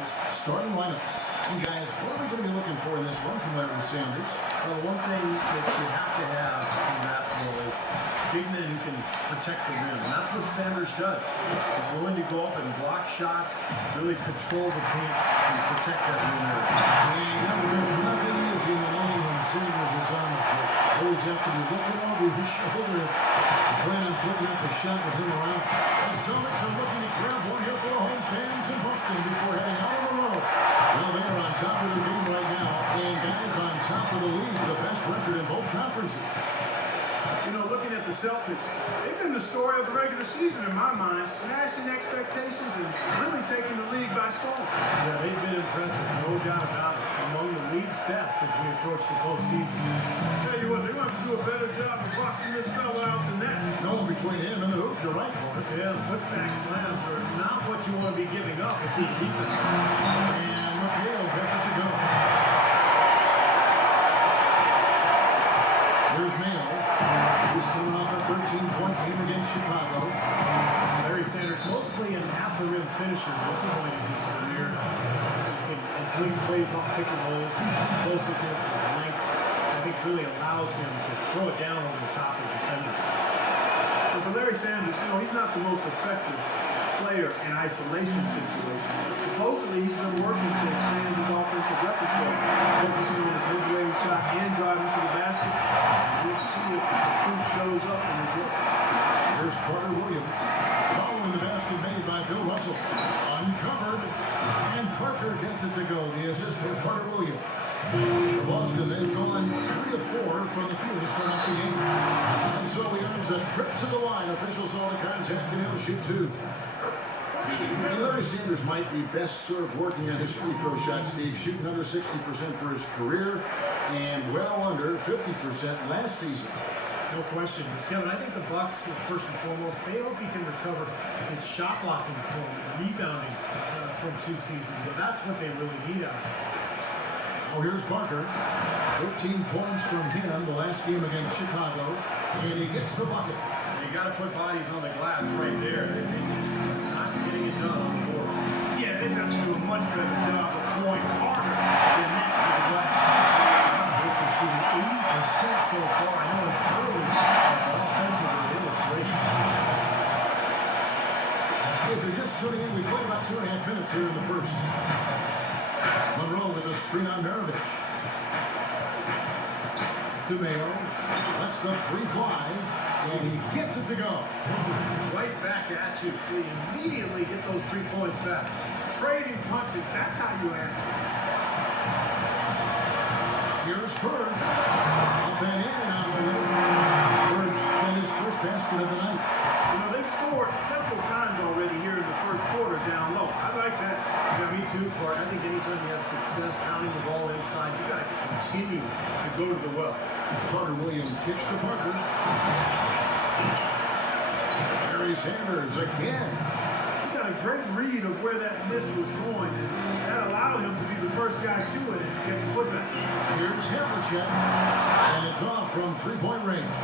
tonight's starting lineups. And guys, what are we going to be looking for in this one from Larry Sanders? Well, one thing that you have to have in basketball is big men who can protect the rim. And that's what Sanders does. He's willing to go up and block shots, really control the paint, and protect that rim area. And there's nothing easy in the lane when Sanders is on the floor. Always have to be looking over his shoulder if you plan on putting up a shot with him around. The Celtics are looking to grab one here for the home fans in Boston before heading out on the road. Well, they are on top of the game right now, and guys on top of the league, the best record in both conferences. You know, looking at the Celtics, they've been the story of the regular season in my mind, smashing expectations and really taking the league by storm. Yeah, they've been impressive, no doubt about it. Among the league's best as we approach the postseason. Tell you what, they're going to have to do a better job of boxing this fella out than that. No one between him and the hoop, you're right, Corey. Yeah, putback slams are not what you want to be giving up if you're defense. And McHale gets it to go. Here's MIL. He's coming off a 13-point game against Chicago. Larry Sanders, mostly an at-the-rim finisher. This is going to his career. He can complete plays off pick and rolls. His explosiveness and length, I think, really allows him to throw it down over the top of the defender. But for Larry Sanders, you know, he's not the most effective player in isolation situations. But supposedly, he's been working to expand his offensive repertoire, focusing on his mid-range shot and driving to the basket. We'll see if the fruit shows up in his work. Here's Carter Williams. Following the basket made by Bill Russell. Uncovered. And Parker gets it to go. The assist for Carter Williams. For Boston, they've gone 3 of 4 from the field to start off the game. And so he earns a trip to the line. Officials saw the contact and he'll shoot 2. And Larry Sanders might be best served working on his free throw shot, Steve, shooting under 60% for his career and well under 50% last season. No question. Kevin, I think the Bucks, first and foremost, they hope he can recover his shot blocking form, rebounding from 2 seasons. But that's what they really need out of him. Oh, here's Parker. 13 points from him the last game against Chicago. And he gets the bucket. You got to put bodies on the glass right there. They're just not getting it done on the board. Yeah, they have to do a much better job of going harder than that to the glass. This is shooting 80% so far. I know it's early, but offensively, they look great. If you're just tuning in, we played about 2.5 minutes here in the first. Monroe with a screen on Maravich. DeMeo lets the free fly, and he gets it to go. Right back at you. They immediately get those 3 points back. Trading punches, that's how you answer. Here's Bird. Up and in and out of the Bird's got his first basket of the night. You know, they've scored several times already here in the first quarter down low. I like that. Yeah, me too, Clark. I think anytime you have success pounding the ball inside, you got to continue to go to the well. Carter Williams kicks to Parker. Larry Sanders again. He got a great read of where that miss was going, and that allowed him to be the first guy to it and get the putback. Here's Havlicek, and it's off from 3-point range.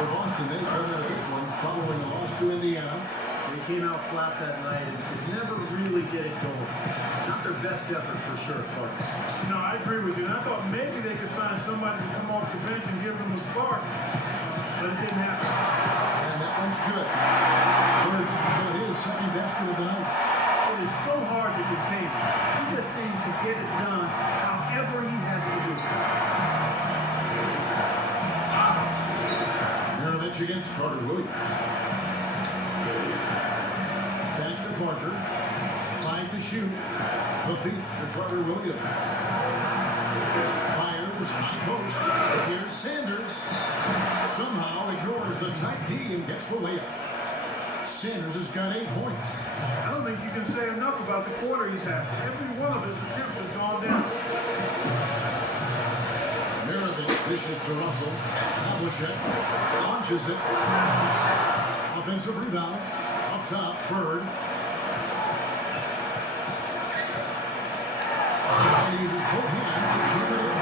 For Boston, they come out of this one following a loss to Indiana. They came out flat that night and could never really get it going. Not their best effort for sure, Clark. No, I agree with you. And I thought maybe they could find somebody to come off the bench and give them a spark, but it didn't happen. And that one's good. Bird's got his second basket of the night. It is so hard to contain him. He just seems to get it done however he has to do it. Maravich against Carter Williams. Back to Parker. 5 to shoot. The feet to Carter Williams. Fires. High post. Here's Sanders. Somehow ignores the tight D and gets the layup. Sanders has got 8 points. I don't think you can say enough about the quarter he's had. Every one of his attempts has gone down. Maravich dishes to Russell. Havlicek launches it. Offensive rebound. Up top, Bird. He uses both hands to turn it in.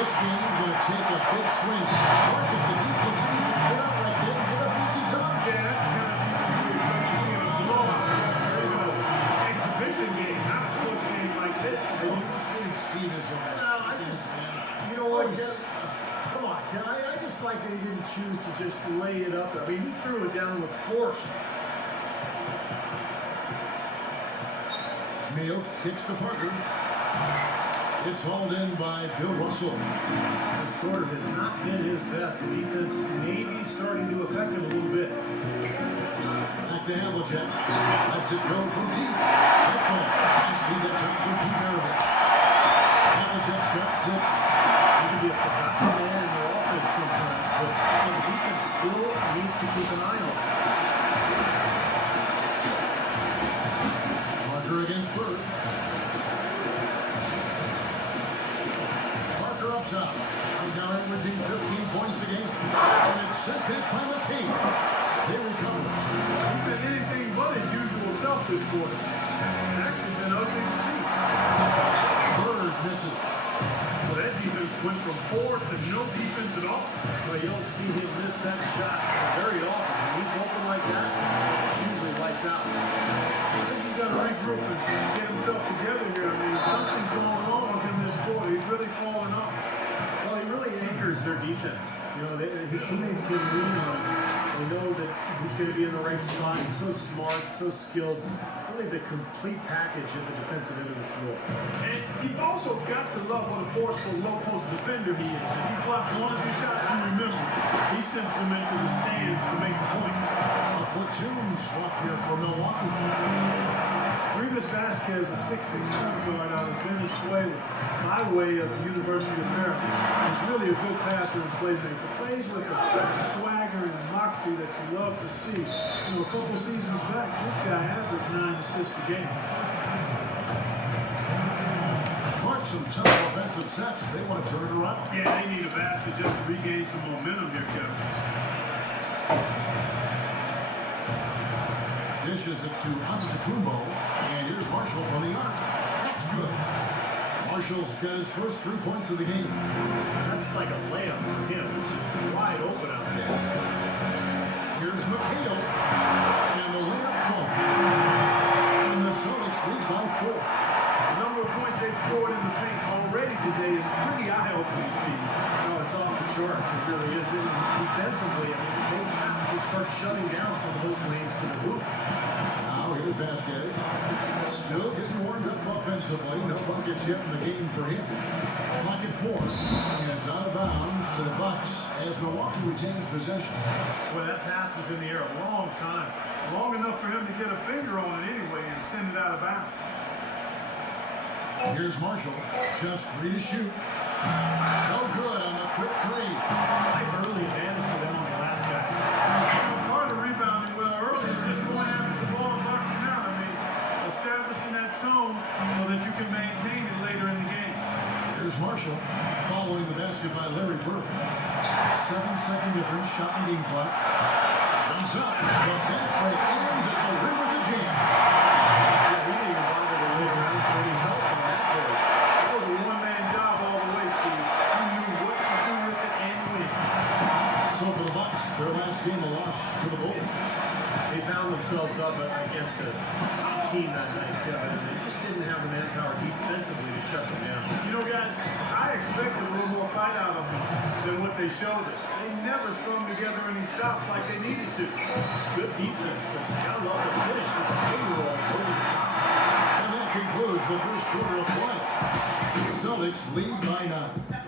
This game is going to take a big swing. Mark, if the D continues to put up like that, get up easy time. Yeah, that's the kind of thing you expect to see in a blowout. Or even an exhibition game. like that he didn't choose to just lay it up there. I mean, he threw it down with force. MIL kicks to Parker. It's hauled in by Bill Russell. This quarter has not been his best. The defense may be starting to affect him a little bit. Back to Havlicek. Lets it go from deep. That ball. Nicely gets up from Pete Maravich. Havlicek's got 6. He can be a forgotten man in their offense sometimes, but the defense still needs to keep an eye on him. Parker against Bird. Parker up top. Right now averaging 15 points a game. And it's sent back by McKee. They recover. He's been anything but his usual self this quarter. It's actually been ugly to see. Bird misses. Well, that defense went from 4 to no defense at all. Well, you don't see him miss that shot very often. When he's open like that, it usually lights out. I think he's got to regroup and get himself together here. I mean, something's going on with him this quarter. He's really falling off. Well, he really anchors their defense. You know, his teammates can lean on him. They know that he's going to be in the right spot. He's so smart, so skilled. Really the complete package at the defensive end of the floor. And you've also got to love what a forceful low-post defender he is. If he blocks one of these shots, you remember, he sends them into the stands to make a point. A platoon swap here for Milwaukee. Rivas Vasquez, a 6'6" point guard out of Venezuela, by way of the University of Maryland. He's really a good passer and playmaker. Plays with the swagger and moxie that you love to see. You know, a couple seasons back, this guy averaged 9 assists a game. Mark some tough offensive sets. They want to turn it around. Yeah, they need a basket just to regain some momentum here, Kevin. Dishes it to Antetokounmpo, and here's Marshall from the arc. That's good. Marshall's got his first 3 points of the game. That's like a layup for him. It's just wide open out there. Here's McHale, and the layup falls. And the Celtics lead by 4. The number of points they've scored in the paint already today is pretty eye-opening, Steve. No, it's off the charts. It really is. And defensively, I mean, they have to start shutting down some of those lanes to the hoop. Now here's Vasquez. Still getting warmed up offensively. No buckets yet in the game for him. Clock at 4. And it's out of bounds to the Bucks as Milwaukee retains possession. Well, that pass was in the air a long time. Long enough for him to get a finger on it anyway and send it out of bounds. Here's Marshall. Just 3 to shoot. No good on the quick 3. Nice early advantage for them on the last guy. Part of rebounding well early is just going after the ball and boxing out. I mean, establishing that tone so that you can maintain it later in the game. Here's Marshall following the basket by Larry Bird. 7-second difference, shot and game clock. Comes up. The fast break ends at the rim with the jam. Yeah, he didn't even bother to lay around for any help on that play. That was a one-man job all the way, Steve. He knew what to do with it and when. So for the Bucks, their last game a loss to the Bulls. They found themselves up against a team that night, Kevin, and they just didn't have the manpower defensively to shut them down. You know, guys, I expected a little more fight out of them than what they showed us. They never strung together any stops like they needed to. Good defense, but you gotta love the finish with the finger roll over the top. And that concludes the first quarter of play. Celtics lead by 9.